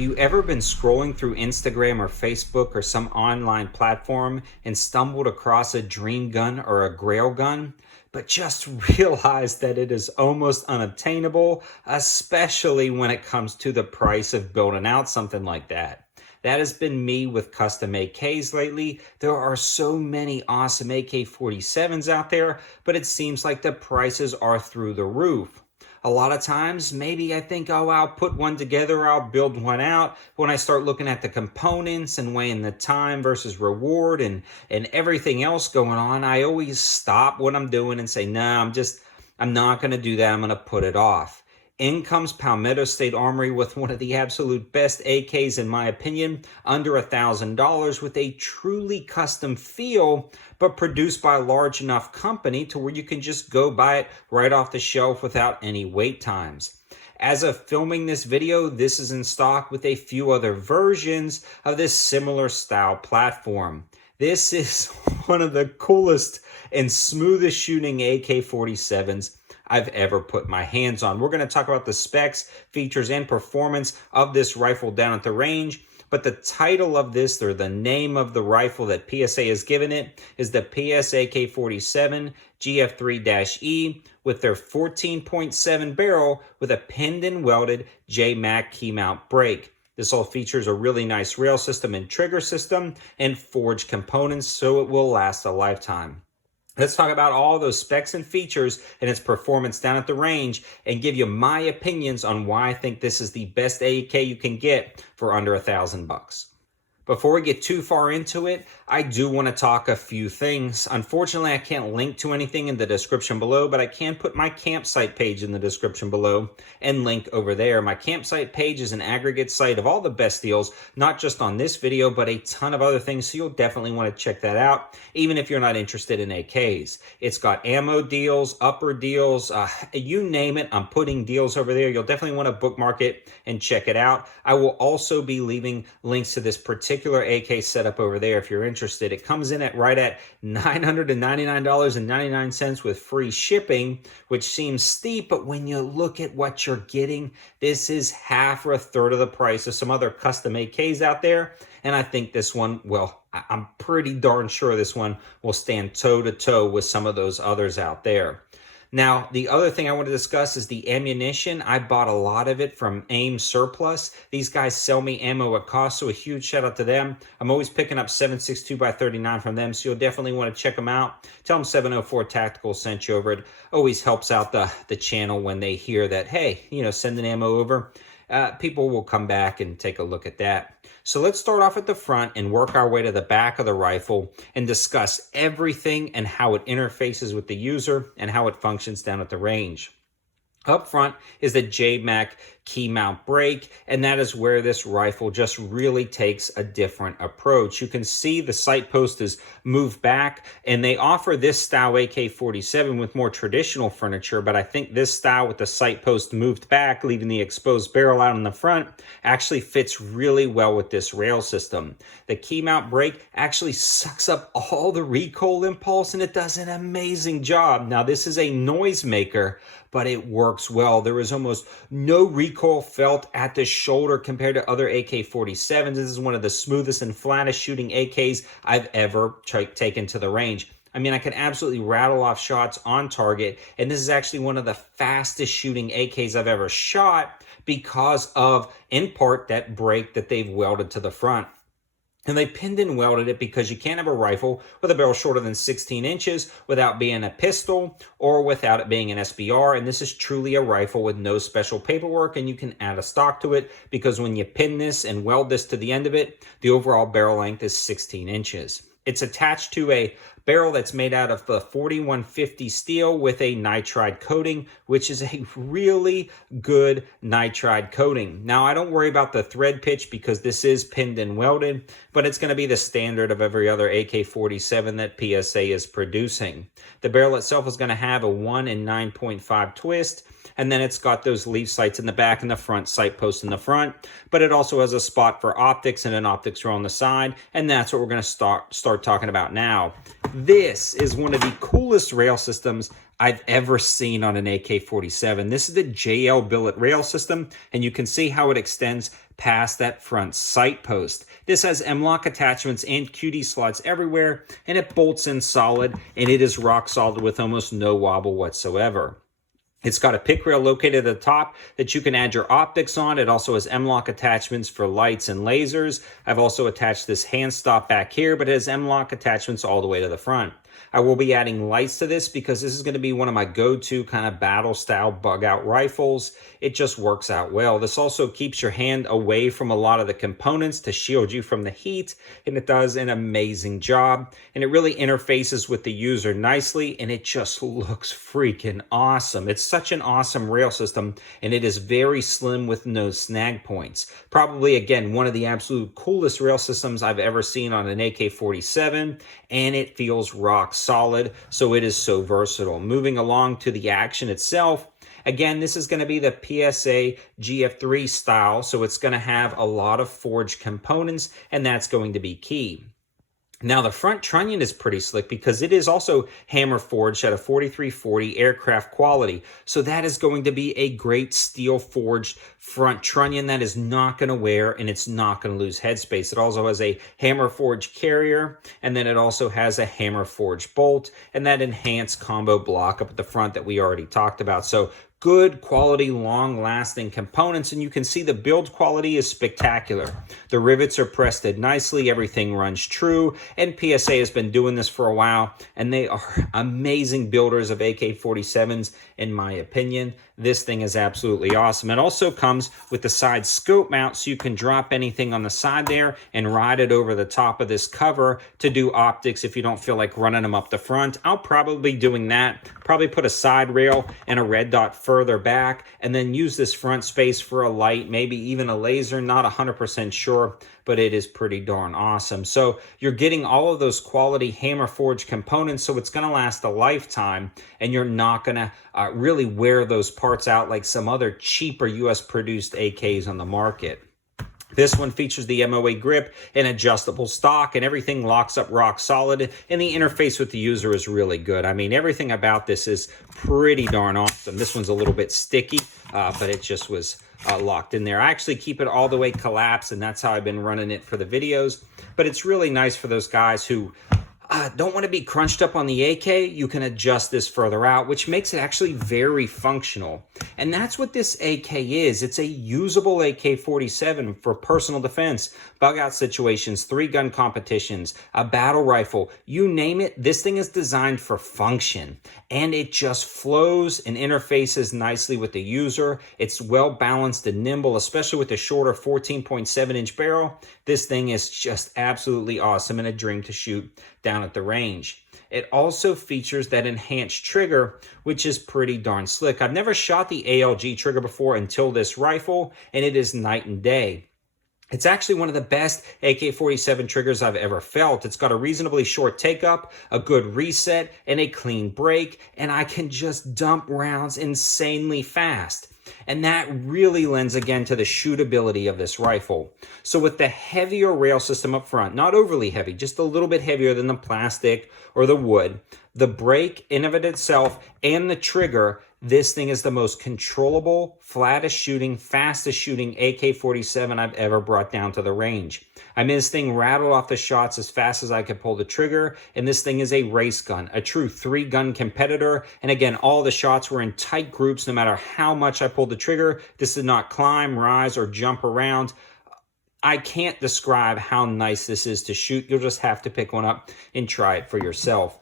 you ever been scrolling through Instagram or Facebook or some online platform and stumbled across a dream gun or a grail gun, but just realized that it is almost unobtainable, especially when it comes to the price of building out something like that? That has been me with custom AKs lately. There are so many awesome AK-47s out there, but it seems like the prices are through the roof. A lot of times, maybe I think, oh, I'll put one together, I'll build one out. When I start looking at the components and weighing the time versus reward and everything else going on, I always stop what I'm doing and say, no, I'm not going to do that. I'm going to put it off. In comes Palmetto State Armory with one of the absolute best AKs, in my opinion, under $1,000 with a truly custom feel, but produced by a large enough company to where you can just go buy it right off the shelf without any wait times. As of filming this video, this is in stock with a few other versions of this similar style platform. This is one of the coolest and smoothest shooting AK-47s I've ever put my hands on. We're going to talk about the specs, features, and performance of this rifle down at the range. But the title of this, or the name of the rifle that PSA has given it, is the PS-AK-47 GF3-E with their 14.7 barrel with a pinned and welded J-Mac key mount brake. This all features a really nice rail system and trigger system and forged components, so it will last a lifetime. Let's talk about all those specs and features and its performance down at the range and give you my opinions on why I think this is the best AK you can get for under $1,000. Before we get too far into it, I do want to talk a few things. Unfortunately, I can't link to anything in the description below, but I can put my campsite page in the description below and link over there. My campsite page is an aggregate site of all the best deals, not just on this video, but a ton of other things, so you'll definitely want to check that out, even if you're not interested in AKs. It's got ammo deals, upper deals, you name it, I'm putting deals over there. You'll definitely want to bookmark it and check it out. I will also be leaving links to this particular AK setup over there if you're interested. It comes in at right at $999.99 with free shipping, which seems steep, but when you look at what you're getting, this is half or a third of the price of some other custom AKs out there. And I think this one, well, I'm pretty darn sure this one will stand toe-to-toe with some of those others out there. Now, the other thing I want to discuss is the ammunition. I bought a lot of it from AIM Surplus. These guys sell me ammo at cost, so a huge shout out to them. I'm always picking up 7.62x39 from them, so you'll definitely want to check them out. Tell them 704 Tactical sent you over. It always helps out the channel when they hear that, hey, send an ammo over. People will come back and take a look at that. So let's start off at the front and work our way to the back of the rifle and discuss everything and how it interfaces with the user and how it functions down at the range. Up front is the J-Mac key mount brake, and that is where this rifle just really takes a different approach. You can see the sight post is moved back, and they offer this style AK-47 with more traditional furniture, but I think this style with the sight post moved back, leaving the exposed barrel out in the front, actually fits really well with this rail system. The key mount brake actually sucks up all the recoil impulse, and it does an amazing job. Now, this is a noisemaker, but it works well. There is almost no recoil felt at the shoulder compared to other AK-47s. This is one of the smoothest and flattest shooting AKs I've ever taken to the range. I mean, I can absolutely rattle off shots on target, and this is actually one of the fastest shooting AKs I've ever shot because of, in part, that brake that they've welded to the front. And they pinned and welded it because you can't have a rifle with a barrel shorter than 16 inches without being a pistol or without it being an SBR. And this is truly a rifle with no special paperwork, and you can add a stock to it because when you pin this and weld this to the end of it, the overall barrel length is 16 inches. It's attached to a barrel that's made out of the 4150 steel with a nitride coating, which is a really good nitride coating. Now, I don't worry about the thread pitch because this is pinned and welded, but it's going to be the standard of every other AK-47 that PSA is producing. The barrel itself is going to have a 1 in 9.5 twist, and then it's got those leaf sights in the back and the front sight post in the front, but it also has a spot for optics and an optics row on the side, and that's what we're going to start talking about now. This is one of the coolest rail systems I've ever seen on an AK-47. This is the JL Billet rail system, and you can see how it extends past that front sight post. This has M-LOK attachments and QD slots everywhere, and it bolts in solid, and it is rock solid with almost no wobble whatsoever. It's got a pick rail located at the top that you can add your optics on. It also has M-LOK attachments for lights and lasers. I've also attached this hand stop back here, but it has M-LOK attachments all the way to the front. I will be adding lights to this because this is going to be one of my go-to kind of battle style bug out rifles. It just works out well. This also keeps your hand away from a lot of the components to shield you from the heat, and it does an amazing job. And it really interfaces with the user nicely, and it just looks freaking awesome. It's such an awesome rail system, and it is very slim with no snag points. Probably, again, one of the absolute coolest rail systems I've ever seen on an AK-47, and it feels rock solid, so it is so versatile. Moving along to the action itself, again, this is going to be the PSA GF3 style, so it's going to have a lot of forged components, and that's going to be key. Now, the front trunnion is pretty slick because it is also hammer forged at a 4340 aircraft quality. So that is going to be a great steel forged front trunnion that is not going to wear and it's not going to lose headspace. It also has a hammer forged carrier, and then it also has a hammer forged bolt and that enhanced combo block up at the front that we already talked about. So good quality, long-lasting components, and you can see the build quality is spectacular. The rivets are pressed in nicely, everything runs true, and PSA has been doing this for a while, and they are amazing builders of AK-47s, in my opinion. This thing is absolutely awesome. It also comes with the side scope mount, so you can drop anything on the side there and ride it over the top of this cover to do optics if you don't feel like running them up the front. I'll probably be doing that. Probably put a side rail and a red dot further back, and then use this front space for a light, maybe even a laser. Not 100% sure, but it is pretty darn awesome. So you're getting all of those quality hammer forged components, so it's going to last a lifetime, and you're not going to really wear those parts out like some other cheaper US produced AKs on the market. This one features the MOA grip and adjustable stock, and everything locks up rock solid, and the interface with the user is really good. I mean, everything about this is pretty darn awesome. This one's a little bit sticky, but it just was locked in there. I actually keep it all the way collapsed, and that's how I've been running it for the videos. But it's really nice for those guys who don't want to be crunched up on the AK. You can adjust this further out, which makes it actually very functional. And that's what this AK is. It's a usable AK-47 for personal defense, bug out situations, 3-gun competitions, a battle rifle, you name it. This thing is designed for function, and it just flows and interfaces nicely with the user. It's well balanced and nimble, especially with the shorter 14.7-inch barrel. This thing is just absolutely awesome and a dream to shoot down at the range. It also features that enhanced trigger, which is pretty darn slick. I've never shot the ALG trigger before until this rifle, and it is night and day. It's actually one of the best AK-47 triggers I've ever felt. It's got a reasonably short take-up, a good reset, and a clean break, and I can just dump rounds insanely fast. And that really lends again to the shootability of this rifle. So with the heavier rail system up front, not overly heavy, just a little bit heavier than the plastic or the wood, the break in of it itself and the trigger, this thing is the most controllable, flattest shooting, fastest shooting AK-47 I've ever brought down to the range. I mean, this thing rattled off the shots as fast as I could pull the trigger, and this thing is a race gun, a true 3-gun competitor. And again, all the shots were in tight groups no matter how much I pulled the trigger. This did not climb, rise, or jump around. I can't describe how nice this is to shoot. You'll just have to pick one up and try it for yourself.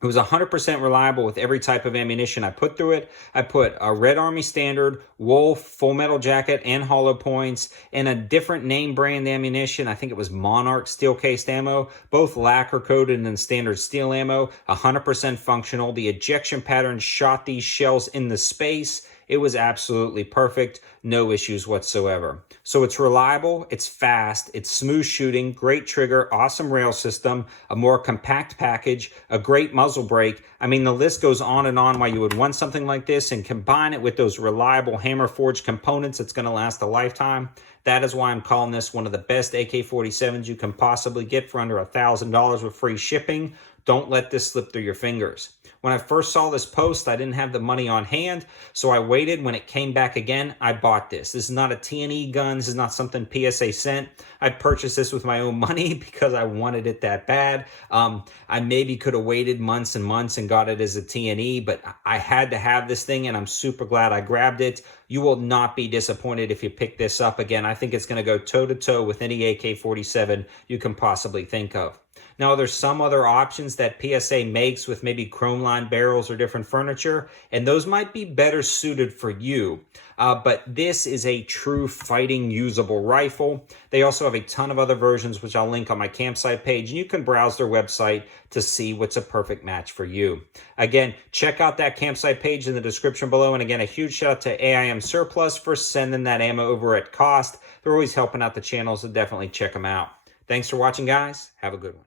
It was 100% reliable with every type of ammunition I put through it. I put a Red Army Standard, Wolf, Full Metal Jacket, and Hollow Points, and a different name brand ammunition. I think it was Monarch steel-cased ammo, both lacquer-coated and standard steel ammo, 100% functional. The ejection pattern shot these shells in the space. It was absolutely perfect, no issues whatsoever. So it's reliable, it's fast, it's smooth shooting, great trigger, awesome rail system, a more compact package, a great muzzle brake. I mean, the list goes on and on why you would want something like this, and combine it with those reliable hammer forged components, it's going to last a lifetime. That is why I'm calling this one of the best AK-47s you can possibly get for under $1,000 with free shipping. Don't let this slip through your fingers. When I first saw this post, I didn't have the money on hand, so I waited. When it came back again, I bought this. This is not a T&E gun. This is not something PSA sent. I purchased this with my own money because I wanted it that bad. I maybe could have waited months and months and got it as a T&E, but I had to have this thing, and I'm super glad I grabbed it. You will not be disappointed if you pick this up again. I think it's going to go toe-to-toe with any AK-47 you can possibly think of. Now, there's some other options that PSA makes with maybe chrome line barrels or different furniture, and those might be better suited for you. But this is a true fighting usable rifle. They also have a ton of other versions, which I'll link on my campsite page, and you can browse their website to see what's a perfect match for you. Again, check out that campsite page in the description below. And again, a huge shout out to AIM Surplus for sending that ammo over at cost. They're always helping out the channel, so definitely check them out. Thanks for watching, guys. Have a good one.